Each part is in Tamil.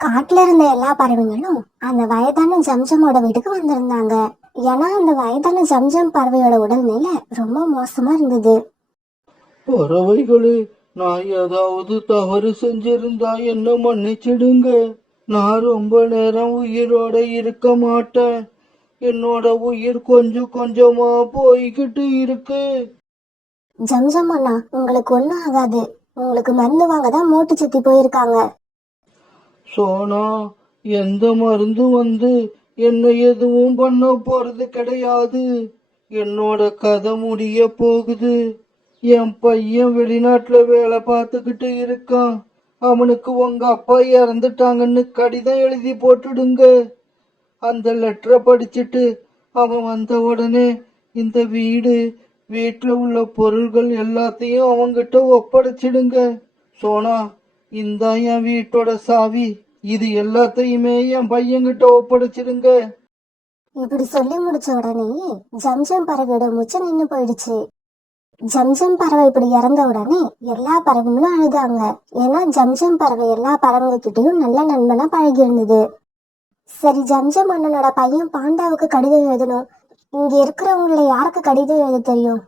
காட்டுல இருந்த எல்லா பறவைகளும் அந்த வயதான ஜம்ஜமோட வீட்டுக்கு வந்திருந்தாங்க. ஏன்னா அந்த வயதான ஜம்ஜம் பறவையோட உடல்நிலை ரொம்ப மோசமா இருந்தது. பறவைகளே, நான் ஏதாவது தவறு செஞ்சிருந்தா என்ன மன்னிச்சிடுங்க. நான் ரொம்ப நேரம் உயிரோட இருக்க மாட்டேன். என்னோட உயிர் கொஞ்சம் கொஞ்சமா போய்கிட்டு இருக்கு. ஜம்ஜம் அண்ணா, உங்களுக்கு ஒண்ணும் ஆகாது. உங்களுக்கு மருந்து வாங்க தான் மூட்டு சுத்தி போயிருக்காங்க. சோனா, எந்த மருந்து என்ன எதுவும் பண்ண போறது கிடையாது. என்னோட கதை முடிய போகுது. என் பையன் வெளிநாட்டுல வேலை பார்த்துக்கிட்டு இருக்கான். அவனுக்கு உங்க அப்பா இறந்துட்டாங்கன்னு கடிதம் எழுதி போட்டுடுங்க. அந்த லெட்டரை படிச்சுட்டு அவன் வந்த உடனே இந்த வீட்டுல உள்ள பொருள்கள் எல்லாத்தையும் அவங்கிட்ட ஒப்படைச்சிடுங்க. சோனா, இந்தா என் வீட்டோட சாவி. இது எல்லாத்தையுமே என் பையன்கிட்ட ஒப்படைச்சிடுங்க. இப்படி சொல்லி முடிச்ச உடனே ஜம்ஜம் பறவையோட மூச்சு நின்னு போயிடுச்சு. ஜம்ஜம் பறவை இப்படி இறந்த உடனே எல்லா பறவைகளும் அழுதாங்க. ஏன்னா ஜம்ஜம் பறவை எல்லா பறவைகிட்டையும் நல்ல நண்பனா பழகி இருந்தது. சரி, ஜம்ஜம் அண்ணனோட பையன் பாண்டாவுக்கு கடிதம் எழுதணும். இங்க இருக்கிறவங்கள யாருக்கு கடிதம் எழுத தெரியும்?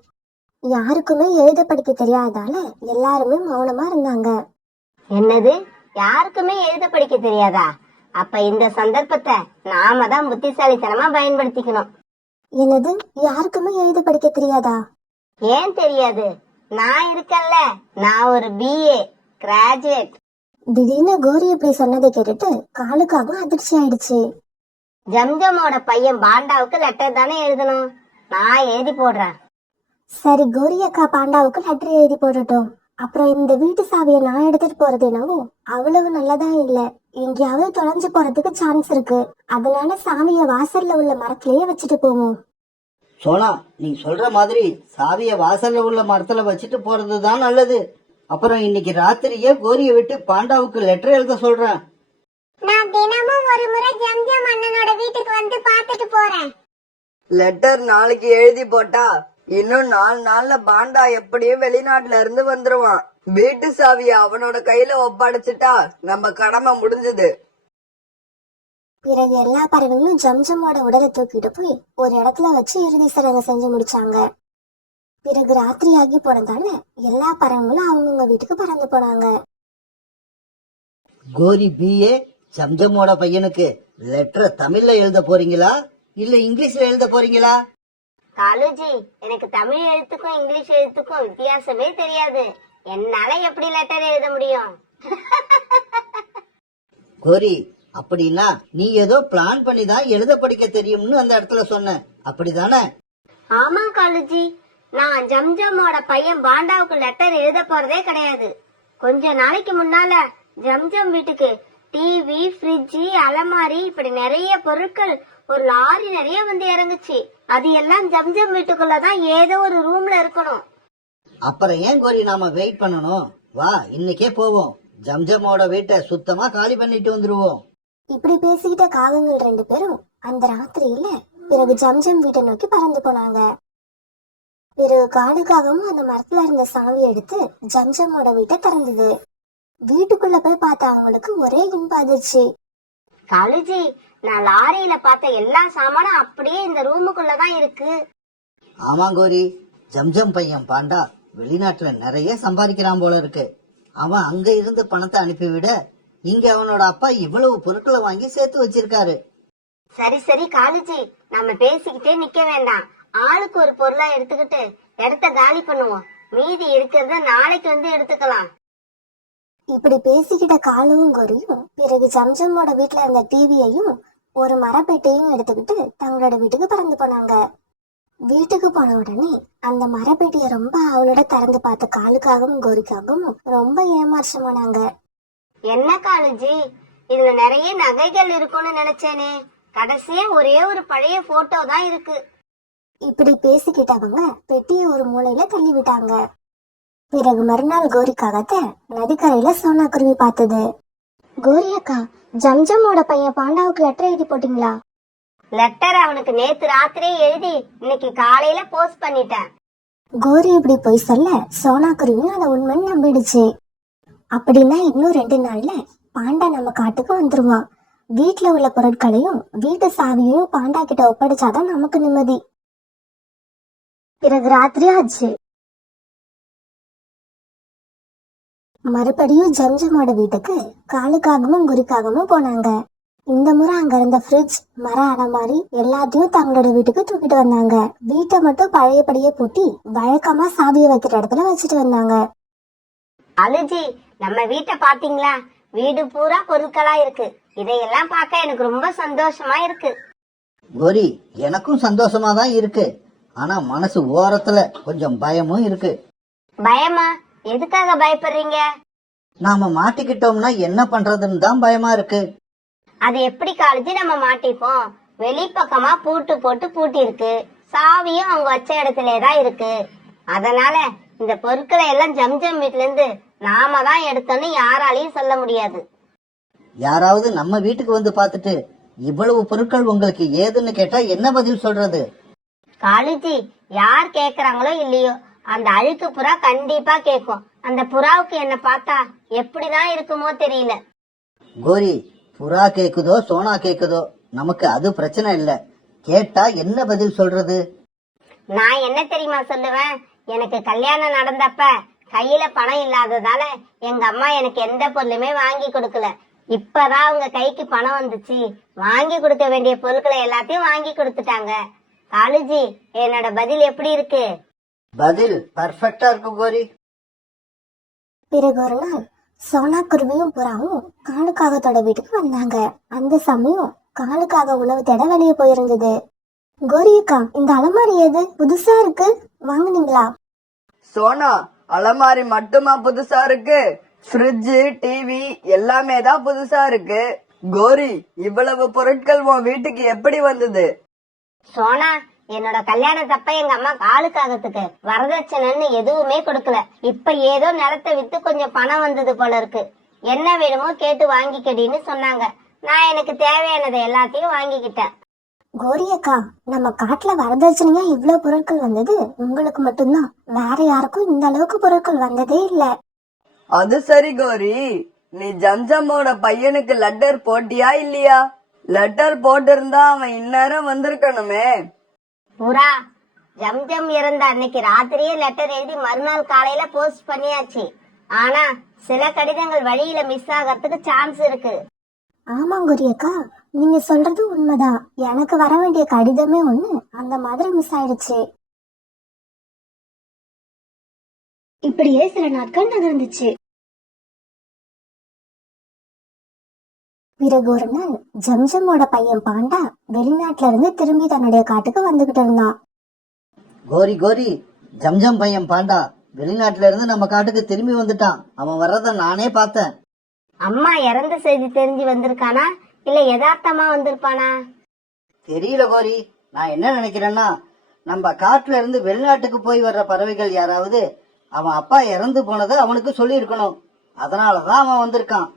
யாருக்குமே எழுத படிக்க தெரியாதால எல்லாருமே மௌனமா இருந்தாங்க. என்னது, யாருக்குமே எழுத படிக்க தெரியாதா? அப்ப இந்த சந்தர்ப்பத்தை நாம தான் புத்திசாலித்தனமா பயன்படுத்திக்கணும். என்னது, யாருக்குமே எழுத படிக்க தெரியாதா? ஏன் தெரியாது? நான் இருக்கேன்ல, நான் ஒரு BA கிராஜுவேட். திடீர்னு கோரி இப்படி சொன்னதை கேட்டுட்டு காலுக்காகவும் அதிர்ச்சி ஆயிடுச்சு. ஜம்ஜமோட பையன் பாண்டாவுக்கு லெட்டர் தானே எழுதணும், நான் எழுதி போடுறேன். சரி, கோரி அக்கா பாண்டாவுக்கு லெட்டர் எழுதி போடட்டும். அப்புறம் இந்த வீட்டு சாவியை நான் எடுத்துட்டு போறது என்னவோ அவ்வளவு நல்லதா இல்ல. எங்கேயாவது தொலைஞ்சு போறதுக்கு சான்ஸ் இருக்கு. அதனால சாவிய வாசல்ல உள்ள மரத்திலேயே வச்சுட்டு போவோம். சோனா, நீ சொல்ற மாதிரி சாவிய வாசல்ல உள்ள மரத்துல வச்சுட்டு போறதுதான் நல்லது. அப்புறம் இன்னைக்கு ராத்திரியே கோரிய விட்டு பாண்டாவுக்கு லெட்டர் எழுத சொல்றேன். நான் தினமும் ஒரு முறை ஜம்ஜம் அண்ணனோட வீட்டுக்கு வந்து பார்த்துட்டு போறேன். லெட்டர் நாளைக்கு எழுதி போட்டா இன்னும் 4 நாள்ல பாண்டா எப்படியும் வெளிநாட்டுல இருந்து வந்துருவான். வீட்டு சாவிய அவனோட கையில ஒப்படைச்சிட்டா நம்ம கடமை முடிஞ்சது. பிறகு எல்லா பறவைகளும் ஜம்ஜமோட உடலை தூக்கிட்டு போய் ஒரு இடத்துல வச்சு இறுதி சடங்கு செஞ்சு முடிச்சாங்க. பிறகு ராத்திரி ஆகி போனதால எல்லா பறவைகளும் அவங்கவுங்க வீட்டுக்கு பறந்து போனாங்க. கோரி BA ஜம்ஜமோட பையனுக்கு லெட்டரை தமிழ்ல எழுத போறீங்களா இல்ல இங்கிலீஷ்ல எழுத போறீங்களா? காலுஜி, எனக்கு தமிழ் எழுத்துக்கும் இங்கிலீஷ் எழுத்துக்கும் வித்தியாசமே தெரியாது. என்னால எப்படி லெட்டர் எழுத முடியும்? கோரி, அப்படின்னா நீ ஏதோ பிளான் பண்ணி தான் எழுத படிக்க தெரியும்னு அந்த இடத்துல சொன்ன, அப்படிதானே? ஆமா காலுஜி, நான் ஜம்ஜமோட பையன் பாண்டாவுக்கு லெட்டர் எழுத போறதே கிடையாது. கொஞ்ச நாளைக்கு முன்னால ஜம்ஜம் வீட்டுக்கு டிவி, ஃப்ரிட்ஜ், அலமாரி இப்படி நிறைய பொருட்கள் ஒரு லாரி நிறைய வந்து இறங்குச்சு. அது எல்லாம் ஜம்ஜம் வீட்டுக்குள்ளதான் ஏதோ ஒரு ரூம்ல இருக்கணும். அப்புறம் ஏன் கோரி நாம வெயிட் பண்ணணும்? வா, இன்னைக்கே போவோம். ஜம்ஜமோட வீட்டை சுத்தமா காலி பண்ணிட்டு வந்துருவோம். இப்படி பேசிக்கிட்ட காகங்கள் 2 பேரும் அந்த ராத்திரியில பிறகு ஜம்ஜம் வீட்டை நோக்கி பறந்து போனாங்க. பிறகு காடுக்காகவும் அந்த மரத்துல இருந்த சாவி எடுத்து ஜம்ஜமோட வீட்டை திறந்தது. வீட்டுக்குள்ள போய் பார்த்த அவங்களுக்கு ஒரே இன்ப அதிர்ச்சி. காலுஜி, நான் லாரியில பார்த்த எல்லா சாமானும் அப்படியே இந்த ரூமுக்குள்ளதான் இருக்கு. ஆமா கோரி, ஜம்ஜம் பையன் பாண்டா வெளிநாட்டுல நிறைய சம்பாதிக்கிறான் போல இருக்கு. அவன் அங்க இருந்து பணத்தை அனுப்பிவிட இங்க அவனோட அப்பா இவ்வளவு பொருட்களை வாங்கி சேர்த்து வச்சிருக்காரு. சரி சரி காலுஜி, நம்ம பேசிக்கிட்டே நிக்க வேண்டாம். ஆளுக்கு ஒரு பொருளா எடுத்துக்கிட்டு இடத்த காலி பண்ணுவோம். மீதி இருக்கிறத நாளைக்கு வந்து எடுத்துக்கலாம். இப்படி பேசிக்கிட்ட காலுவும் கோரியும் பிறகு ஜம்ஜமோட வீட்டுல இருந்த டிவியையும் ஒரு மரப்பெட்டையும் எடுத்துக்கிட்டு தங்களோட வீட்டுக்கு பறந்து போனாங்க. வீட்டுக்கு போன உடனே அந்த மரப்பெட்டிய ரொம்ப அவளோட திறந்து பார்த்த காலுக்காகவும் கோரிக்காகவும் ரொம்ப ஏமாற்றமானாங்க. என்ன காலுஜி, இதுல நிறைய நகைகள் இருக்கும்னு நினைச்சேனே. கடைசியா ஒரே ஒரு பழைய போட்டோ தான் இருக்கு. இப்படி பேசிக்கிட்டவங்க பெட்டியை ஒரு மூலையில தள்ளி விட்டாங்க. பிறகு மறுநாள் கோரிக்காகத்த நதிக்கரையில சோனா குருவி பார்த்தது. கோரி அக்கா, ஜம்ஜமோட பையன் பாண்டாவுக்கு லெட்டர் எழுதி போட்டீங்களா? லெட்டர் அவனுக்கு நேத்து ராத்திரியே எழுதி இன்னைக்கு காலையில போஸ்ட் பண்ணிட்டேன். கோரி இப்படி போய் சொல்ல சோனா குருவியும் அதை உண்மைன்னு நம்பிடுச்சு. அப்படின்னா இன்னும் 2 நாள்ல பாண்டா நம்ம காட்டுக்கு வந்துருவான். வீட்டுல உள்ள பொருட்களையும் வீட்டு சாவியையும் பாண்டா கிட்ட ஒப்படைச்சாதான் நமக்கு நிம்மதி. பிறகு ராத்திரி ஆச்சு. மறுபடியும் ஜம்ஜமோட வீட்டுக்கு காலுக்காகவும் குருக்காகவும் போனாங்க. இந்த முறை அங்க இருந்த ஃப்ரிட்ஜ், மர அலமாரி எல்லாத்தையும் தங்களோட வீட்டுக்கு தூக்கிட்டு வந்தாங்க. வீட்டை மட்டும் பழையபடியே பூட்டி வழக்கமா சாவியை வைக்கிற இடத்துல வச்சுட்டு வந்தாங்க. அலுஜி, நம்ம வீட்டை பாத்தீங்களா? வீடு பூரா பொருட்களா இருக்கு. இதையெல்லாம் பார்க்க எனக்கு ரொம்ப சந்தோஷமா இருக்கு. கோரி, எனக்கும் சந்தோஷமா தான் இருக்கு. ஆனா மனசு ஓரத்துல கொஞ்சம் பயமும் இருக்கு. பயமா? எதுக்காக பயப்படுறீங்க? நாம மாட்டிக்கிட்டோம்னா என்ன பண்றதுன்னு தான் பயமா இருக்கு. அது எப்படி காலேஜி நம்ம மாட்டிப்போம்? வெளிப்பக்கமா பூட்டு போட்டு பூட்டி இருக்கு. சாவியும் அவங்க வச்ச இடத்துலதான் இருக்கு. அதனால இந்த பொருட்களை எல்லாம் ஜம்ஜம் வீட்ல இருந்து நாம தான் எடுத்தோன்னு யாராலையும் சொல்ல முடியாது. யாராவது நம்ம வீட்டுக்கு வந்து பார்த்துட்டு இவ்வளவு பொருட்கள் உங்களுக்கு ஏதுன்னு கேட்டா என்ன பதில் சொல்றது? காலேஜி, யார் கேக்குறாங்களோ இல்லையோ, அந்த அழுக்கு புறா கண்டிப்பா கேக்கும். அந்த புறாவுக்கு என்ன பார்த்தா எப்படிதான் இருக்குமோ தெரியல. கோரி, புறா கேக்குதோ சோனா கேக்குதோ நமக்கு அது பிரச்சனை இல்ல. கேட்டா என்ன பதில் சொல்றது? நான் என்ன தெரியுமா சொல்லுவேன்? எனக்கு கல்யாணம் நடந்தப்ப கையில பணம் இல்லாததால எங்க அம்மா எனக்கு எந்த பொருளுமே வாங்கி கொடுக்கல. இப்பதான் அவங்க கைக்கு பணம் வந்துச்சு, வாங்கி கொடுக்க வேண்டிய பொருட்களை எல்லாத்தையும் வாங்கி கொடுத்துட்டாங்க. காலேஜி, என்னோட பதில் எப்படி இருக்கு? பதில் பர்ஃபெக்டா இருக்கு கோரி. பிறகு ஒரு நாள் சோனா குருவியும் புறாவும் காலுக்காகத்தோட வீட்டுக்கு வந்தாங்க. அந்த சமயம் காலுக்காக உணவு தேட வெளியே போயிருந்தது. கோரியக்கா, இந்த அலமாரி ஏது? புதுசா இருக்கு, வாங்குனீங்களா? சோனா, அலமாரி மட்டுமா புதுசா இருக்கு? ஃப்ரிட்ஜ், டிவி எல்லாமே தான் புதுசா இருக்கு. கோரி, இவ்வளவு பொருட்கள் உன் வீட்டுக்கு எப்படி வந்தது? சோனா, என்னோட கல்யாணத்தப்ப எங்க அம்மா காலுக்காகத்துக்கு வரதட்சணைன்னு எதுவுமே கொடுக்கல. இப்ப ஏதோ நிலத்தை வித்து கொஞ்சம் பணம் வந்தது போல இருக்கு. என்ன வேணுமோ கேட்டு வாங்கிக்கடின்னு சொன்னாங்க. நான் எனக்கு தேவையானதை எல்லாத்தையும் வாங்கிக்கிட்டேன். கோரியக்கா, நம்ம காட்டுல வரதட்சணையா இவ்வளவு பொருட்கள் வந்தது உங்களுக்கு மட்டும்தான். வேற யாருக்கும் இந்த அளவுக்கு பொருட்கள் வந்ததே இல்ல. அது சரி கோரி, நீ ஜம்ஜமோட பையனுக்கு லெட்டர் போட்டியா இல்லையா? லெட்டர் போட்டிருந்தா அவன் இந்நேரம் வந்திருக்கணுமே. புறா, ஜம்ஜம் இறந்த அன்னைக்கு ராத்திரியே லெட்டர் எழுதி மறுநாள் காலையில போஸ்ட் பண்ணியாச்சு. ஆனா சில கடிதங்கள் வழியில மிஸ் ஆகிறதுக்கு சான்ஸ் இருக்கு. ஆமா கோரியக்கா, நீங்க சொல்றது உண்மைதான். எனக்கு வர வேண்டிய கடிதமே ஒண்ணு அந்த மாதிரி மிஸ் ஆயிடுச்சு. இப்படியே சில நாட்கள் நகர்ந்துச்சு. பிறகு ஒரு நாள் ஜம்ஜமோட பையன் பாண்டா வெளிநாட்டுல இருந்து திரும்பி தன்னுடைய காட்டுக்கு வந்துகிட்டு இருந்தான். கோரி கோரி, ஜம்ஜம் பையன் பாண்டா வெளிநாட்டுல இருந்து நம்ம காட்டுக்கு திரும்பி வந்துட்டான். அவன் வர்றத நானே பார்த்தேன். அம்மா இறந்த செய்தி தெரிஞ்சு வந்திருக்கானா இல்ல யதார்த்தமா வந்திருப்பானா? தெரியல கோரி. நான் என்ன நினைக்கிறேன்னா, நம்ம காட்டுல இருந்து வெளிநாட்டுக்கு போய் வர்ற பறவைகள் யாராவது அவன் அப்பா இறந்து போனதை அவனுக்கு சொல்லி இருக்கணும். அதனாலதான் அவன் வந்திருக்கான்.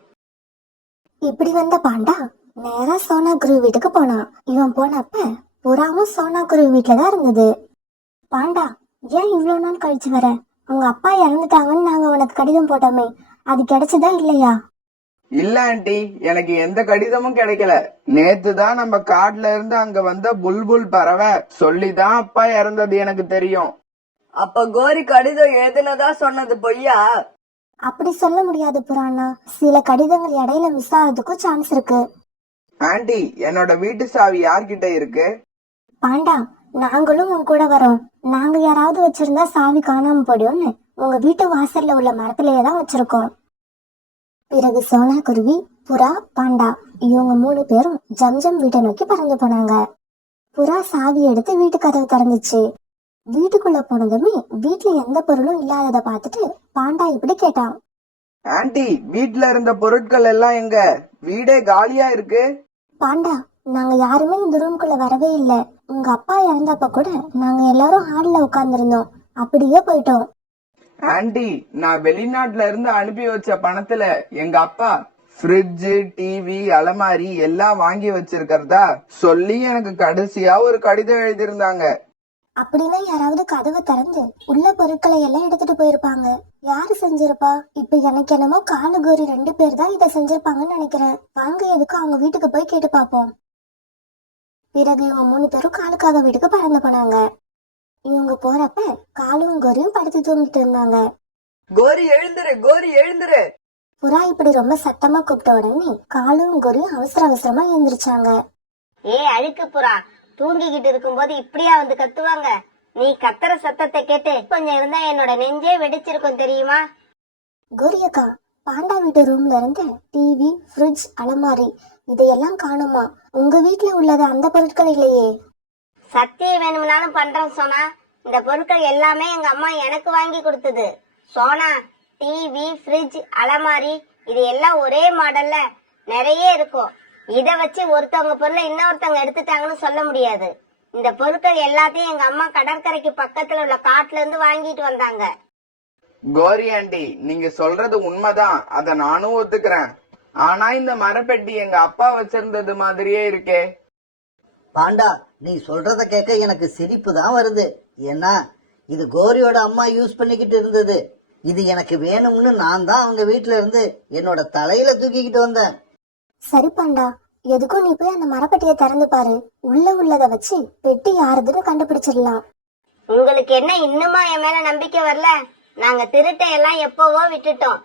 இப்படி வந்த பாண்டா நேரா சோனா குருவி வீட்டுக்கு போனான். இவன் போனப்ப புறாவும் சோனா குருவி வீட்டுலதான் இருந்தது. பாண்டா, ஏன் இவ்வளவு நாள் கழிச்சு வர? உங்க அப்பா இறந்துட்டாங்கன்னு நாங்க உனக்கு கடிதம் போட்டோமே, அது கிடைச்சதா இல்லையா? இல்ல ஆண்டி, எனக்கு எந்த கடிதமும் கிடைக்கல. நேத்து தான் நம்ம காட்டுல இருந்து அங்க வந்த புல்புல் பறவை சொல்லிதான் அப்பா இறந்தது எனக்கு தெரியும். அப்ப கோரி கடிதம் எழுதுனதா சொன்னது பொய்யா? அப்படி சொல்ல முடியாது புறானா. சில கடிதங்கள் இடையில மிஸ் ஆகிறதுக்கும் சான்ஸ் இருக்கு. ஆண்டி, என்னோட வீட்டு சாவி யார்கிட்ட இருக்கு? பாண்டா, நாங்களும் உன் கூட வரோம். நாங்க யாராவது வச்சிருந்தா சாவி காணாம போயிடும்னு உங்க வீட்டு வாசல்ல உள்ள மரத்திலேயே தான் வச்சிருக்கோம். பிறகு சோனா குருவி, புறா, பாண்டா இவங்க 3 பேரும் ஜம்ஜம் வீட்டை நோக்கி பறந்து போனாங்க. புறா சாவி எடுத்து வீட்டு கதவு திறந்துச்சு. வீட்டுக்குள்ள போனதுமே வீட்டுல எந்த பொருளும் இல்லாதத பார்த்துட்டு பாண்டா இப்படி கேட்டான். ஆண்டி, வீட்ல இருந்த பொருட்கள் எல்லாம் எங்க? வீடே காலியா இருக்கு. பாண்டா, நாங்க யாருமே இந்த ரூம்குள்ள வரவே இல்லை. உங்க அப்பா இறந்தப்ப கூட நாங்க எல்லாரும் ஹால்ல உட்கார்ந்துருந்தோம், அப்படியே போயிட்டோம். ஆண்டி, நான் வெளிநாட்டுல இருந்து அனுப்பி வச்ச பணத்துல எங்க அப்பா ஃப்ரிட்ஜ், டிவி, அலமாரி எல்லாம் வாங்கி வச்சிருக்கிறதா சொல்லி எனக்கு கடைசியா ஒரு கடிதம் எழுதியிருந்தாங்க. அப்படின்னா யாராவது கதவை திறந்து உள்ள பொருட்களை எல்லாம் எடுத்துட்டு போயிருப்பாங்க. யாரு செஞ்சிருப்பா? இப்ப எனக்கு என்னமோ காலு கோரி 2 பேர் தான் இதை செஞ்சிருப்பாங்கன்னு நினைக்கிறேன். வாங்க எதுக்கும் அவங்க வீட்டுக்கு போய் கேட்டு பார்ப்போம். பிறகு இவங்க 3 பேரும் காலுக்காக வீட்டுக்கு பறந்து போனாங்க. இவங்க போறப்ப காலும் கோரியும் படுத்து தூங்கிட்டு இருந்தாங்க. கோரி எழுந்துரு, கோரி எழுந்துரு. புறா இப்படி ரொம்ப சத்தமா கூப்பிட்ட உடனே காலும் கோரியும் அவசர அவசரமா எழுந்திருச்சாங்க. அழுக்கு புறா, தூங்கிக்கிட்டு இருக்கும்போது இப்படியா வந்து கத்துவாங்க? நீ கத்துற சத்தத்தை கேட்டு கொஞ்சம் இருந்தா என்னோட நெஞ்சே வெடிச்சிருக்கும் தெரியுமா? கோரியக்கா, பாண்டா வீட்டு ரூம்ல இருந்து டிவி, ஃப்ரிட்ஜ், அலமாரி இதையெல்லாம் காணுமா? உங்க வீட்டுல உள்ளது அந்த பொருட்கள் இல்லையே? சத்தியம் வேணும்னாலும் பண்றேன் சோனா. இந்த பொருட்கள் எல்லாமே எங்க அம்மா எனக்கு வாங்கி கொடுத்தது. சோனா, டிவி, ஃப்ரிட்ஜ், அலமாரி இது எல்லாம் ஒரே மாடல்ல நிறைய இருக்கும். இத வச்சு ஒருத்தவங்க பொருளை இன்னொருத்தவங்க எடுத்துட்டாங்கன்னு சொல்ல முடியாது. இந்த பொருட்கள் எல்லாத்தையும் எங்க அம்மா கடற்கரைக்கு பக்கத்துல உள்ள காட்டுல இருந்து வாங்கிட்டு வந்தாங்க. கோரி ஆண்டி, நீங்க சொல்றது உண்மைதான், அத நானும் ஒத்துக்கிறேன். ஆனா இந்த மரப்பெட்டி எங்க அப்பா வச்சிருந்தது மாதிரியே இருக்கே. பாண்டா, நீ சொல்றத கேட்க எனக்கு சிரிப்பு தான் வருது. ஏன்னா இது கோரியோட அம்மா யூஸ் பண்ணிக்கிட்டு இருந்தது. இது எனக்கு வேணும்னு நான் தான் அவங்க வீட்டுல இருந்து என்னோட தலையில தூக்கிக்கிட்டு வந்தேன். சரி பாண்டா, எதுக்கும் நீ போய் அந்த மரப்பெட்டியை திறந்து பாரு. உள்ள உள்ளத வச்சு பெட்டி யாருதுன்னு கண்டுபிடிச்சிடலாம். உங்களுக்கு என்ன இன்னுமா என் மேல நம்பிக்கை வரல? நாங்க திருட்டை எல்லாம் எப்பவோ விட்டுட்டோம்.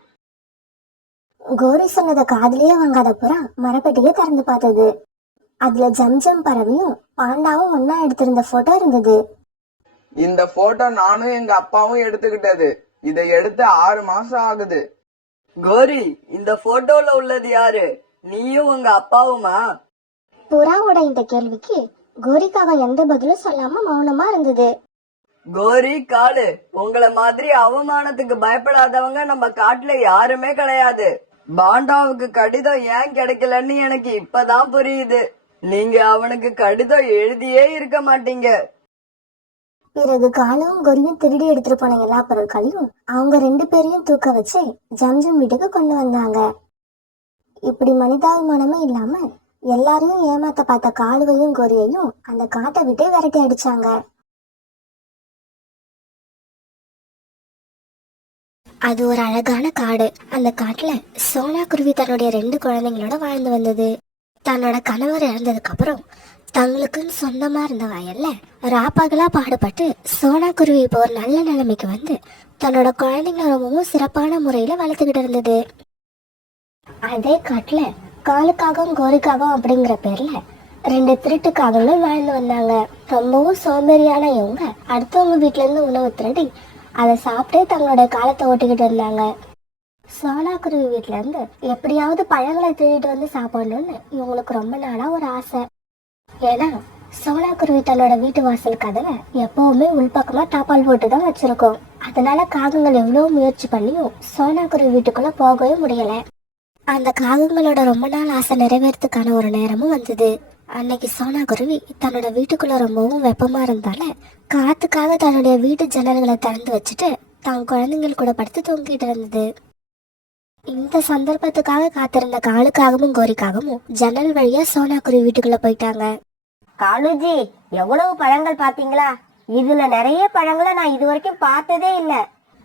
கோரி சொன்னதை காதுலயே வாங்காத புறா மரப்பெட்டியை திறந்து பார்த்தது. அதுல ஜம்ஜம் பறவையும் பாண்டாவும் ஒன்னா எடுத்திருந்த போட்டோ இருந்தது. இந்த போட்டோ நானும் எங்க அப்பாவும் எடுத்துக்கிட்டது. இதை எடுத்து 6 மாசம் ஆகுது. கோரி, இந்த போட்டோல உள்ளது யாரு? நீயும் உங்க அப்பாவுமா? புறாவோட இந்த கேள்விக்கு கோரிக்காக எந்த பதிலும் சொல்லாம மௌனமா இருந்தது. கோரி காலு, உங்களை மாதிரி அவமானத்துக்கு பயப்படாதவங்க நம்ம காட்டுல யாருமே கிடையாது. பாண்டாவுக்கு கடிதம் ஏன் கிடைக்கலன்னு எனக்கு இப்பதான் புரியுது. நீங்க அவனுக்கு கடிதம் எழுதியே இருக்க மாட்டீங்க. பிறகு காலும் கோரியும் திருடி எடுத்துட்டு போன எல்லா பொருட்களையும் அவங்க 2 பேரையும் தூக்க வச்சு ஜம்ஜம் வீட்டுக்கு கொண்டு வந்தாங்க. இப்படி மனிதாபிமானமே இல்லாம எல்லாரையும் ஏமாத்த பார்த்த காலுவையும் கோரியையும் அந்த காட்டை விட்டே விரட்டி அடிச்சாங்க. அது ஒரு அழகான காடு. அந்த காட்டுல சோனா குருவி தன்னுடைய 2 குழந்தைங்களோட வாழ்ந்து வந்தது. தன்னோட கணவர் இறந்ததுக்கு அப்புறம் தங்களுக்குன்னு சொந்தமா இருந்த வயல்ல ராப்பகலா பாடுபட்டு சோனா குருவி இப்போ ஒரு நல்ல நிலைமைக்கு வந்து தன்னோட குழந்தைங்களை ரொம்பவும் சிறப்பான முறையில வளர்த்துக்கிட்டு இருந்தது. அதே காட்டுல காலுக்காகவும் கோரிக்காகவும் அப்படிங்கிற பேர்ல 2 திருட்டுக்காகங்களும் வாழ்ந்து வந்தாங்க. ரொம்பவும் சோம்பேறியான இவங்க அடுத்தவங்க வீட்டுல இருந்து உணவு திருடி அதை சாப்பிட்டே தங்களோட காலத்தை ஓட்டிக்கிட்டு இருந்தாங்க. சோனா குருவி வீட்டுல இருந்து எப்படியாவது பழங்களை திருடிட்டு வந்து சாப்பிடணும்னு இவங்களுக்கு ரொம்ப நாளா ஒரு ஆசை. ஏன்னா சோனா குருவி தன்னோட வீட்டு வாசல் கதவை எப்பவுமே உள்பக்கமா தாப்பால் போட்டுதான் வச்சிருக்கோம். அதனால காகங்கள் எவ்வளவு முயற்சி பண்ணியும் சோனா குருவி வீட்டுக்குள்ள போகவே முடியல. அந்த காகங்களோட ரொம்ப நாள் ஆசை நிறைவேறதுக்கான ஒரு நேரமும் வந்தது. அன்னைக்கு சோனா குருவி தன்னோட வீட்டுக்குள்ள ரொம்பவும் வெப்பமா இருந்தால காத்துக்காக தன்னுடைய வீட்டு ஜன்னல்களை திறந்து வச்சுட்டு தான் குழந்தைங்கள் கூட படுத்து தூங்கிட்டு இருந்தது. இந்த சந்தர்ப்பத்துக்காக காத்திருந்த காலுக்காகவும் கோரிக்காகவும் ஜன்னல் வழியா சோனா குருவி வீட்டுக்குள்ள போயிட்டாங்க. காலுஜி, எவ்வளவு பழங்கள் பாத்தீங்களா? இதுல நிறைய பழங்களை நான் இது வரைக்கும் பார்த்ததே இல்ல.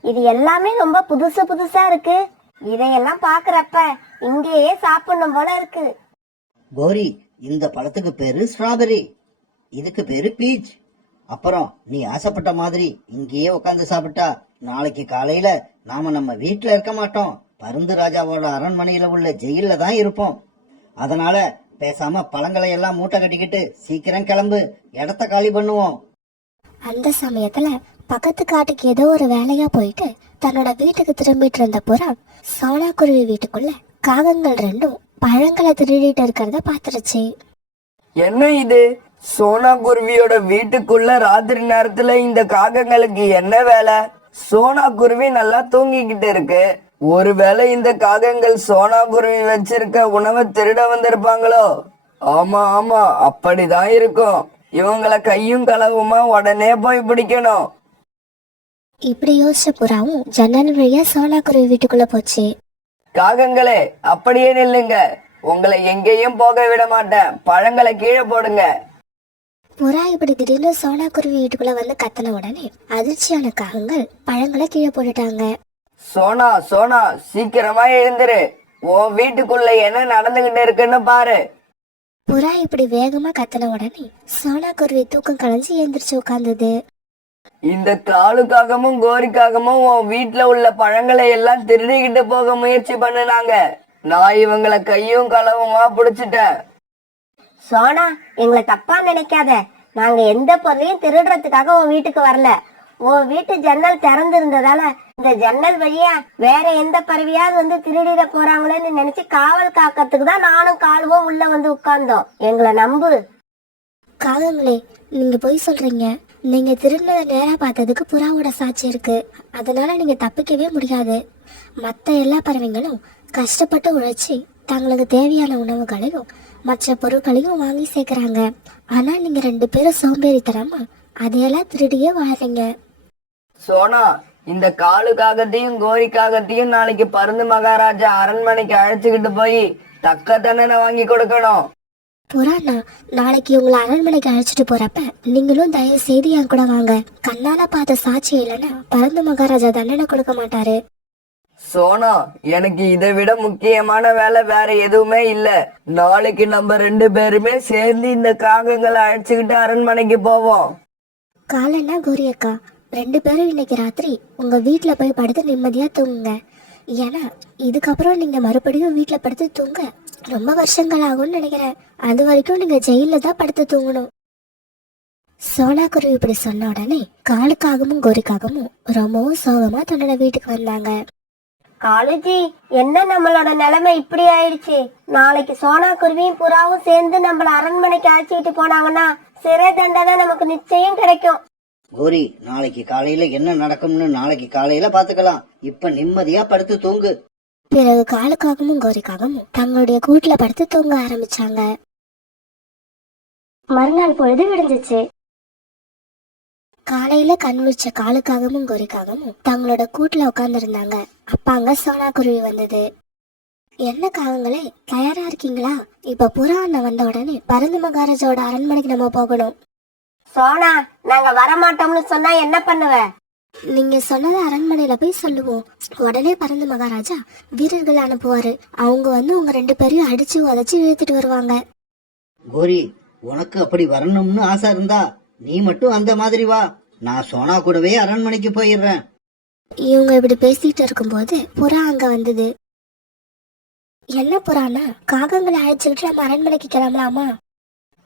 இது எல்லாமே ரொம்ப புதுசு புதுசா இருக்கு. இதையெல்லாம் பாக்குறப்ப இங்கேயே சாப்பிடணும் போல இருக்கு. கோரி, இந்த பழத்துக்கு பேரு ஸ்ட்ராபெரி, இதுக்கு பேரு பீச். அப்புறம் நீ ஆசைப்பட்ட மாதிரி இங்கேயே உட்காந்து சாப்பிட்டா நாளைக்கு காலையில நாம நம்ம வீட்டுல இருக்க மாட்டோம், பருந்து ராஜாவோட அரண்மனையில உள்ள ஜெயில தான் இருப்போம். அதனால பேசாம பழங்களை எல்லாம் மூட்டை கட்டிக்கிட்டு சீக்கிரம் கிளம்பு, இடத்த காலி பண்ணுவோம். அந்த சமயத்துல பக்கத்து காட்டுக்கு ஏதோ ஒரு வேலையா போயிட்டு தன்னோட வீட்டுக்கு திரும்பிட்டு இருந்த புறா சோனா குருவி வீட்டுக்குள்ள காகங்கள் 2ம் பழங்களை திருடிட்டு இருக்கிறத பாத்துருச்சு. என்ன இது? சோனா குருவியோட வீட்டுக்குள்ள ராத்திரி நேரத்துல இந்த காகங்களுக்கு என்ன வேலை? சோனா குருவி நல்லா தூங்கிக்கிட்டு இருக்கு. ஒருவேளை இந்த காகங்கள் சோனா குருவி வச்சிருக்க உணவை திருட வந்திருப்பாங்களோ? ஆமா ஆமா, அப்படிதான் இருக்கும். இவங்கள கையும் களவுமா உடனே போய் பிடிக்கணும். இப்படி யோசிச்ச புறாவும் ஜன்னல் வழியா சோனா குருவி வீட்டுக்குள்ள போச்சு. காகங்களே, அப்படியே நில்லுங்க, உங்களை எங்கேயும் போக விட மாட்டேன், பழங்களை கீழே போடுங்க. புறா இப்படி திடீர்னு சோனா குருவி வீட்டுக்குள்ள வந்து கத்தின உடனே அதிர்ச்சியான காகங்கள் பழங்களை கீழே போட்டுட்டாங்க. சோனா சோனா சீக்கிரமா எழுந்துரு, உன் வீட்டுக்குள்ள என்ன நடந்துகிட்டு இருக்குன்னு பாரு. புறா இப்படி வேகமா கத்தின உடனே சோனா குருவி தூக்கம் கலைஞ்சு எந்திரிச்சு உட்கார்ந்தது. இந்த காலுக்காகவும் கோரிக்காகவும் உன் வீட்டுல உள்ள பழங்களை எல்லாம் திருடிக்கிட்டு போக முயற்சி பண்ணுனாங்க. நான் இவங்களை கையும் களவுமா புடிச்சிட்டேன். சோனா, எங்களை தப்பா நினைக்காத. நாங்க எந்த பொருளையும் திருடுறதுக்காக உன் வீட்டுக்கு வரல. உன் வீட்டு ஜன்னல் திறந்து இருந்ததால இந்த ஜன்னல் வழியா வேற எந்த பறவையாவது வந்து திருடிட போறாங்களேன்னு நினைச்சு காவல் காக்கிறதுக்கு தான் நானும் காலுவும் உள்ள வந்து உட்கார்ந்தோம். எங்களை நம்பு. காகங்களே, நீங்க போய் சொல்றீங்க. நீங்க திருடினதை நேரா பார்த்ததுக்கு புறாவோட சாட்சி இருக்கு. அதனால நீங்க தப்பிக்கவே முடியாது. மற்ற எல்லா பறவைங்களும் கஷ்டப்பட்டு உழைச்சி தங்களுக்கு தேவையான உணவுகளையும் மற்ற பொருட்களையும் வாங்கி சேர்க்கறாங்க. ஆனா நீங்க 2 பேரும் சோம்பேறித்தனமா அதையெல்லாம் திருடியே வாழ்றீங்க. சோனா, இந்த காலுக்காகத்தையும் கோரிக்காகத்தையும் நாளைக்கு பருந்து மகாராஜா அரண்மனைக்கு அழைச்சுக்கிட்டு போய் தக்க தண்டனை வாங்கி கொடுக்கணும். புறாண்ணா, நாளைக்கு உங்களை அரண்மனைக்கு அழைச்சிட்டு போறப்ப நீங்களும் தயவு செய்து என் கூட வாங்க. கண்ணால பார்த்த சாட்சி இல்லைன்னா பருந்து மகாராஜா தண்டனை கொடுக்க மாட்டாரு. சோனா, எனக்கு இதை விட முக்கியமான வேலை வேற எதுவுமே இல்ல. நாளைக்கு நம்ம 2 பேருமே சேர்ந்து இந்த காகங்களை அழைச்சுக்கிட்டு அரண்மனைக்கு போவோம். காலண்ணா கோரி அக்கா, 2 பேரும் இன்னைக்கு ராத்திரி உங்க வீட்டுல போய் படுத்து நிம்மதியா தூங்குங்க. ஏன்னா இதுக்கப்புறம் நீங்க மறுபடியும் வீட்டுல படுத்து தூங்க ரொம்ப வருஷங்கள் ஆகும்னு நினைக்கிறேன். அது வரைக்கும் நீங்க ஜெயில தான் படுத்து தூங்கணும். சோனா குருவி இப்படி சொன்ன உடனே காலுக்காகவும் கோரிக்காகவும் ரொம்பவும் சோகமா தன்னோட வீட்டுக்கு வந்தாங்க. காலுஜி, என்ன நம்மளோட நிலைமை இப்படி ஆயிடுச்சு? நாளைக்கு சோனா குருவியும் புறாவும் சேர்ந்து நம்மள அரண்மனைக்கு அழைச்சிட்டு போனாங்கன்னா சிறை தண்டனை நமக்கு நிச்சயம் கிடைக்கும். கோரி, நாளைக்கு காலையில என்ன நடக்கும்னு நாளைக்கு காலையில பாத்துக்கலாம். இப்ப நிம்மதியா படுத்து தூங்கு. பிறகு காலுக்காகவும் கோரிக்காகவும் தங்களுடைய கூட்டுல படுத்து தூங்க ஆரம்பிச்சாங்க. மறுநாள் பொழுது விடிஞ்சிச்சு. காலையில கண் விழிச்ச காலுக்காகவும் கோரிக்காகவும் தங்களோட கூட்டுல உட்கார்ந்து இருந்தாங்க. அப்பாங்க சோனா குருவி வந்தது. என்ன காகங்களே, தயாரா இருக்கீங்களா? இப்ப புறா அண்ணன் வந்த உடனே பருந்து மகாராஜாவோட அரண்மனைக்கு நம்ம போகணும். சோனா, நாங்க வரமாட்டோம்னு சொன்னா என்ன பண்ணுவ? நீங்க சொன்னதை அரண்மனையில போய் சொல்லுவோம். உடனே பருந்து மகாராஜா வீரர்கள் அனுப்புவாரு. அவங்க வந்து உங்க 2 பேரையும் அடிச்சு உதைச்சு இழுத்துட்டு வருவாங்க. கோரி, உனக்கு அப்படி வரணும்னு ஆசை இருந்தா நீ மட்டும் அந்த மாதிரி வா. நான் சோனா கூடவே அரண்மனைக்கு போயிடுறேன். இவங்க இப்படி பேசிட்டு இருக்கும்போது புறா அங்க வந்தது. என்ன புறானா, காகங்களை அழைச்சுக்கிட்டு நம்ம அரண்மனைக்கு கிளம்பலாமா?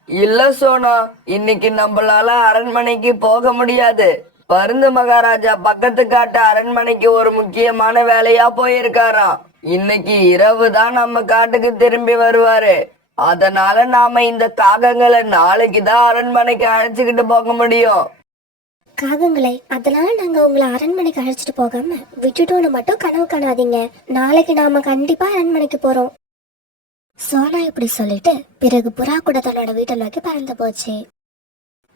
இல்ல சோனா, இன்னைக்கு நம்மளால அரண்மனைக்கு போக முடியாது. பருந்து மகாராஜா பக்கத்து காட்டு அரண்மனைக்கு ஒரு முக்கியமான வேலையா போயிருக்காராம். இன்னைக்கு இரவு தான் நம்ம காட்டுக்கு திரும்பி வருவாரு. அதனால நாம இந்த காகங்களை நாளைக்கு தான் அரண்மனைக்கு அழைச்சுக்கிட்டு போக முடியும். காகங்களே, அதனால நாங்க உங்களை அரண்மனைக்கு அழைச்சிட்டு போகாம விட்டுட்டோன்னு மட்டும் கனவு காணாதீங்க. நாளைக்கு நாம கண்டிப்பா அரண்மனைக்கு போறோம். சோனா இப்படி சொல்லிட்டு பிறகு புறா கூட தன்னோட வீட்டை நோக்கி பறந்து போச்சு.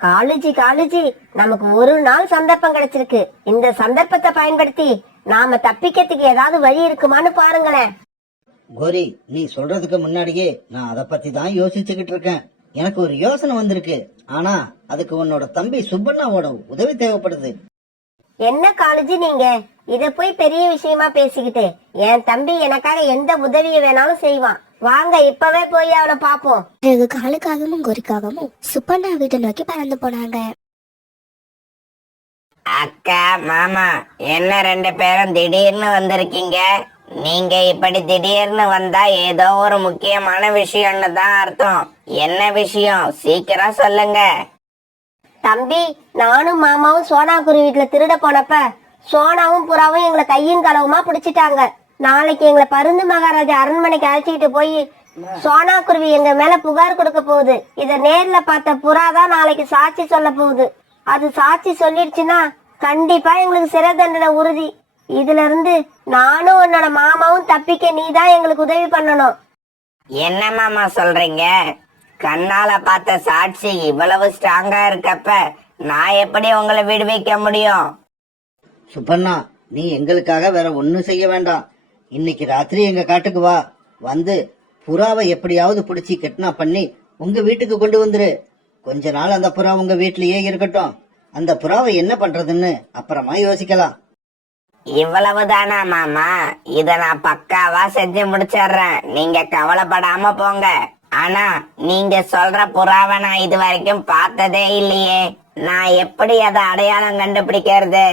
காலுஜி, நமக்கு ஒரு நாள் சந்தர்ப்பம் கிடைச்சிருக்கு. இந்த சந்தர்ப்பத்தை பயன்படுத்தி நாம தப்பிக்கிறதுக்கு ஏதாவது வழி இருக்குமான்னு பாருங்களேன். கோரி, நீ சொல்றதுக்கு முன்னாடியே நான் அதை பத்தி தான் யோசிச்சுக்கிட்டு இருக்கேன். எனக்கு ஒரு யோசனை வந்திருக்கு. ஆனா அதுக்கு உன்னோட தம்பி சுப்பண்ணாவோட உதவி தேவைப்படுது. என்ன காலுஜி நீங்க இத போய் பெரிய விஷயமா பேசிக்கிட்டு? என் தம்பி எனக்காக எந்த உதவியை வேணாலும் செய்வான். வாங்க இப்பவே போய் அவனை பாப்போம். பிறகு காலுக்காகவும் கோரிக்காகவும் சுப்பண்ணா வீட்டை நோக்கி பறந்து போனாங்க. அக்கா, மாமா, என்ன 2 பேரும் திடீர்னு வந்திருக்கீங்க? நீங்க இப்படி திடீர்னு வந்தா ஏதோ ஒரு முக்கியமான விஷயம்னு தான் அர்த்தம். என்ன விஷயம்? சீக்கிரம் சொல்லுங்க. தம்பி, நானும் மாமாவும் சோனா குருவி வீட்டுல திருட போனப்ப சோனாவும் புறாவும் எங்களை கையும் களவுமா பிடிச்சிட்டாங்க. நாளைக்கு எங்களை பருந்து மகாராஜா அரண்மனைக்கு அழைச்சிட்டு போய் சோனா குருவி எங்க மேல புகார் கொடுக்க போகுது. இத நேர்ல பார்த்த புறா தான் நாளைக்கு சாட்சி சொல்ல போகுது. அது சாட்சி சொல்லிடுச்சுன்னா கண்டிப்பா எங்களுக்கு சிறை தண்டனை உறுதி. இதுல இருந்து நானும் உன்னோட மாமாவும் தப்பிக்க நீ தான் எங்களுக்கு உதவி பண்ணணும். என்ன மாமா சொல்றீங்க? கண்ணால பார்த்த சாட்சி இவ்வளவு ஸ்ட்ராங்கா இருக்கப்ப நான் எப்படி உங்களை விடுவிக்க முடியும்? சுப்பண்ணா, நீ எங்களுக்காக வேற ஒண்ணும் செய்ய வேண்டாம். இன்னைக்கு ராத்திரி எங்க காட்டுக்கு வா. வந்து புறாவை எப்படியாவது பிடிச்சி கிட்னாப் பண்ணி உங்க வீட்டுக்கு கொண்டு வந்துரு. கொஞ்ச நாள் அந்த புறா உங்க வீட்லயே இருக்கட்டும். அந்த புறாவை என்ன பண்றதுன்னு அப்புறமா யோசிக்கலாம். இவ்வளவுதானா மாமா? இத நான் பக்காவா செஞ்சு முடிச்சிடுறேன், நீங்க கவலைப்படாம போங்க. ஆனா நீங்க சொல்ற புறாவை நான் இது வரைக்கும் பார்த்ததே இல்லையே, நான் எப்படி அதை அடையாளம் கண்டுபிடிக்கிறது?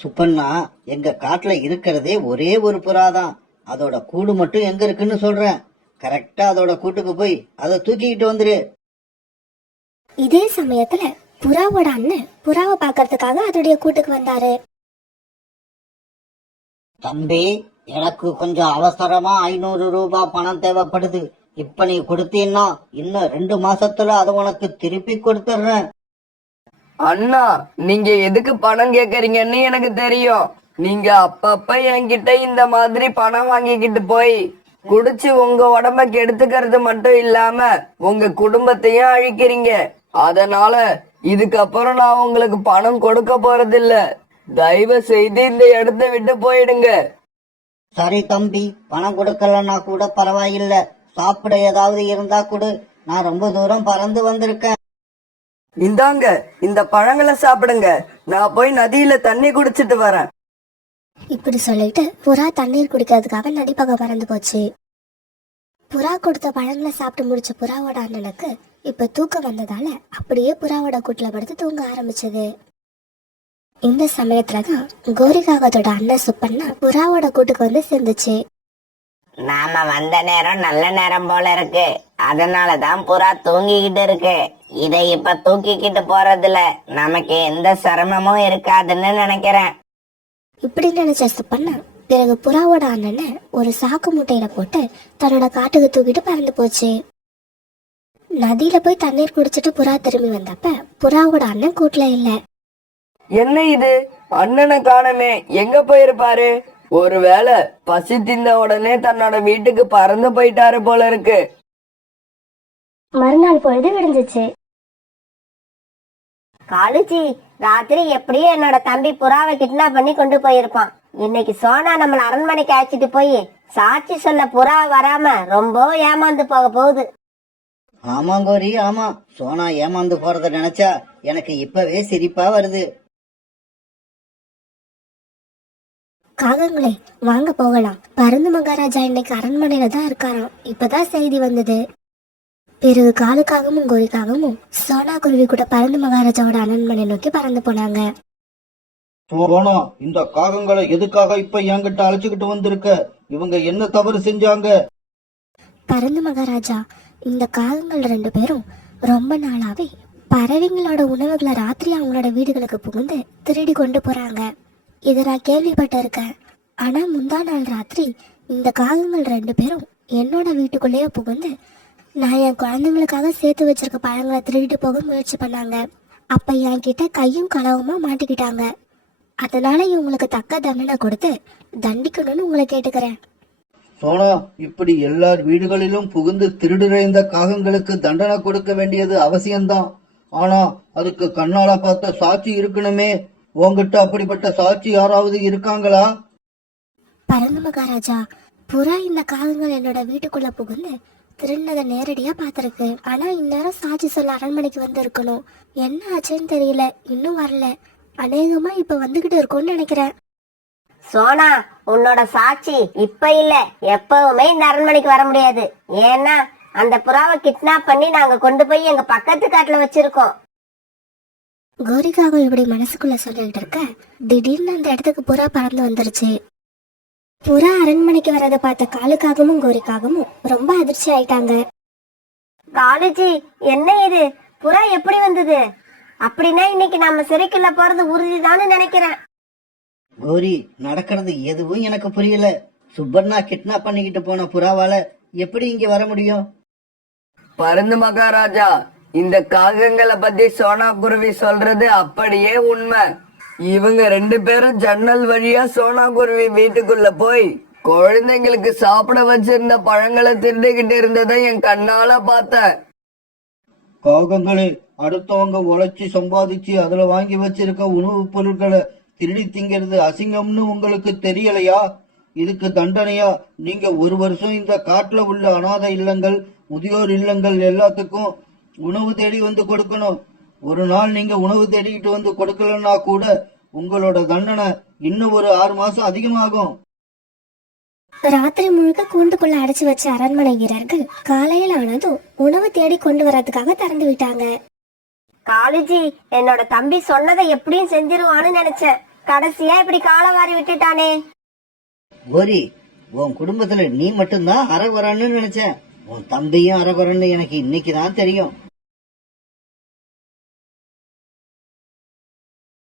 சுப்பண்ணா, எங்க காட்டுல இருக்கிறதே ஒரே ஒரு புறா தான். அதோட கூடு மட்டும் எங்க இருக்குன்னு சொல்றேன். கரெக்டா அதோட கூட்டுக்கு போய் அதை தூக்கிக்கிட்டு வந்துரு. இதே சமயத்துல புறாவோட அண்ணன் புறாவை பாக்குறதுக்காக அதோடைய கூட்டுக்கு வந்தாரு. தம்பி, எனக்கு கொஞ்சம் அவசரமா 500 ரூபாய் பணம் தேவைப்படுது. இப்ப நீ கொடுத்தீன்னா இன்னும் 2 மாசத்துல அதை உனக்கு திருப்பி கொடுத்துடுறேன். அண்ணா, நீங்க எதுக்கு பணம் கேக்குறீங்கன்னு எனக்கு தெரியும். நீங்க அப்பப்ப என்கிட்ட இந்த மாதிரி பணம் வாங்கிக்கிட்டு போய் குடிச்சு உங்க உடம்ப கெடுத்துக்கிறது மட்டும் இல்லாம உங்க குடும்பத்தையும் அழிக்கிறீங்க. அதனால இதுக்கப்புறம் நான் உங்களுக்கு பணம் கொடுக்க போறதில்ல. தயவு செய்து இந்த இடத்தை விட்டு போயிடுங்க. சரி தம்பி, பணம் கொடுக்கலன்னா கூட பரவாயில்ல. சாப்பிட ஏதாவது இருந்தா கொடு. நான் ரொம்ப தூரம் பறந்து வந்திருக்கேன். இந்தாங்க, இந்த பழங்களை சாப்பிடுங்க. நான் போய் நதியில தண்ணி குடிச்சிட்டு வரேன். இப்படி சொல்லிட்டு புறா தண்ணீர் குடிக்கிறதுக்காக நதிப்பக்கம் பறந்து போச்சு. புறா கொடுத்த பழங்களை சாப்பிட்டு முடிச்ச புறாவோட அண்ணனுக்கு இப்ப தூக்கம் வந்ததால அப்படியே புறாவோட கூட்டுல படுத்து தூங்க ஆரம்பிச்சது. இந்த சமயத்துலதான் கோரிகாகத்தோட அண்ணன் சுப்பண்ணா புறாவோட கூட்டுக்கு வந்து சேர்ந்துச்சு. நாம வந்த நேரம் நல்ல நேரம் போல இருக்கு, அதனாலதான் புறா தூங்கிக்கிட்டு இருக்கு. இதை இப்ப தூக்கிக்கிட்டு போறதுல நமக்கு எந்த சிரமமும் இருக்காதுன்னு நினைக்கிறேன். இப்படி நினைச்ச சுப்பண்ணா பிறகு புறாவோட அண்ணனை ஒரு சாக்கு மூட்டையில போட்டு தன்னோட காட்டுக்கு தூக்கிட்டு பறந்து போச்சு. நதியில போய் தண்ணீர் குடிச்சிட்டு புறா திரும்பி வந்தப்ப புறாவோட அண்ணன் கூட்டுல இல்ல. என்ன இது, அண்ணனை காணமே, எங்க போயிருப்பாரு? ஒருவேளை பசி தின்ன உடனே தன்னோட வீட்டுக்கு பறந்து போயிட்டாரு போல இருக்கு. மறுநாள் பொழுது விடிஞ்சிச்சு. காலுஜி, ராத்திரி எப்படியும் என்னோட தம்பி புறாவை கிட்னாப் பண்ணி கொண்டு போயிருப்பான். இன்னைக்கு சோனா நம்மள அரண்மனைக்கு அழைச்சிட்டு போய் சாட்சி சொல்ல புறா வராம ரொம்ப ஏமாந்து போக போகுது. ஆமா கோரி, ஆமா. சோனா ஏமாந்து போறத நினைச்சா எனக்கு இப்பவே சிரிப்பா வருது. காகங்களே, வாங்க போகலாம். பருந்து மகாராஜா இன்னைக்கு அரண்மனையில தான் இருக்காராம். இப்பதான் செய்தி வந்தது. பிறகு காலுக்காகவும் கோரிக்காகவும் சோனா குருவி கூட பருந்து மகாராஜாவோட அரண்மனை நோக்கி பறந்து போனாங்க. சோனா, இந்த காகங்களை எதுக்காக இப்ப என்கிட்ட அழைச்சுக்கிட்டு வந்திருக்க? இவங்க என்ன தவறு செஞ்சாங்க? பருந்து மகாராஜா, இந்த காகங்கள் 2 பேரும் ரொம்ப நாளாவே பறவைங்களோட உணவுகளை ராத்திரி அவங்களோட வீடுகளுக்கு புகுந்து திருடி கொண்டு போறாங்க. இதை நான் கேள்விப்பட்டிருக்கேன். ஆனா முந்தா நாள் ராத்திரி இந்த காகங்கள் 2 பேரும் என்னோட வீட்டுக்குள்ளேயே புகுந்து நான் என் குழந்தைங்களுக்காக சேர்த்து வச்சிருக்க பழங்களை திருடிட்டு போக முயற்சி பண்ணாங்க. அப்ப என்கிட்ட கையும் களவுமா மாட்டிக்கிட்டாங்க. அதனால இவங்களுக்கு தக்க தண்டனை கொடுத்து தண்டிக்கணும்னு உங்களை கேட்டுக்கிறேன். சோனா, இப்படி எல்லார் வீடுகளிலும் புகுந்து திருடுற இந்த காகங்களுக்கு தண்டனை கொடுக்க வேண்டியது அவசியம்தான். ஆனா அதுக்கு கண்ணால பார்த்த சாட்சி இருக்கணுமே. உங்ககிட்ட அப்படிப்பட்ட சாட்சி யாராவது இருக்காங்களா? பரந்த மகாராஜா, புறா இந்த காகங்கள் என்னோட வீட்டுக்குள்ள புகுந்து திருடினதை நேரடியா பார்த்திருக்கு. ஆனா இந்நேரம் சாட்சி சொல்ல அரண்மனைக்கு வந்து இருக்கணும். என்ன ஆச்சுன்னு தெரியல, இன்னும் வரல. அநேகமா இப்ப வந்துகிட்டு இருக்கும்னு நினைக்கிறேன். சோனா, உன்னோட சாட்சி இப்ப இல்ல, எப்பவுமே இந்த அரண்மனைக்கு வர முடியாது. ஏன்னா அந்த புறாவை கிட்னாப் பண்ணி நாங்க கொண்டு போய் எங்க பக்கத்து காட்டுல வச்சிருக்கோம். கோரிக்காக இப்படி மனசுக்குள்ள சொல்லிட்டு இருக்க திடீர்னு அந்த இடத்துக்கு புறா பறந்து வந்துருச்சு. புறா அரண்மனைக்கு வரதை பார்த்த காலுக்காகவும் கோரிக்காகவும் ரொம்ப அதிர்ச்சி ஆயிட்டாங்க. காலுஜி, என்ன இது? புறா எப்படி வந்தது? அப்படின்னா இன்னைக்கு நம்ம சிறைக்குள்ள போறது உறுதிதான்னு நினைக்கிறேன். கோரி, நடக்கிறது எதுவும் எனக்கு புரியல. சுப்பண்ணா கிட்னாப் பண்ணிக்கிட்டு போன புறாவால எப்படி இங்க வர முடியும்? பருந்து மகாராஜா, இந்த காகங்களை பத்தி சோனா குருவி சொல்றது அப்படியே உண்மை. இவங்க 2 பேரும் ஜன்னல் வழியா சோனா குருவி வீட்டுக்குள்ள போய் குழந்தைங்களுக்கு சாப்பிட வச்சிருந்த பழங்களை திருடிக்கிட்டு இருந்ததை என் கண்ணால பார்த்தேன். காகங்களே, அடுத்தவங்க உழைச்சி சம்பாதிச்சு அதுல வாங்கி வச்சிருக்க உணவுப் பொருட்களை திருடி திங்கிறது அசிங்கம்னு உங்களுக்கு தெரியலையா? இதுக்கு தண்டனையா நீங்க 1 வருஷம் இந்த காட்டுல உள்ள அனாதை இல்லங்கள், முதியோர் இல்லங்கள் எல்லாத்துக்கும் உணவு தேடி வந்து கொடுக்கணும். ஒரு நாள் நீங்க உணவு தேடிக்கிட்டு வந்து கொடுக்கலன்னா கூட உங்களோட தண்டனை இன்னும் ஒரு 6 மாசம் அதிகமாகும். ராத்திரி முழுக்க கூண்டுக்குள்ள அடைச்சு வச்ச அரண்மனை வீரர்கள் காலையில் ஆனதும் உணவு தேடி கொண்டு வரதுக்காக திறந்து விட்டாங்க. காலுஜி, என்னோட தம்பி சொன்னதை எப்படியும் செஞ்சிருவான்னு நினைச்சேன். கடைசியா இப்படி காலவாரி விட்டுட்டானே. கோரி, உன் குடும்பத்துல நீ மட்டும்தான் அறகுறன்னு நினைச்சேன். உன் தம்பியும் அறகுறன்னு எனக்கு இன்னைக்கு தான் தெரியும்.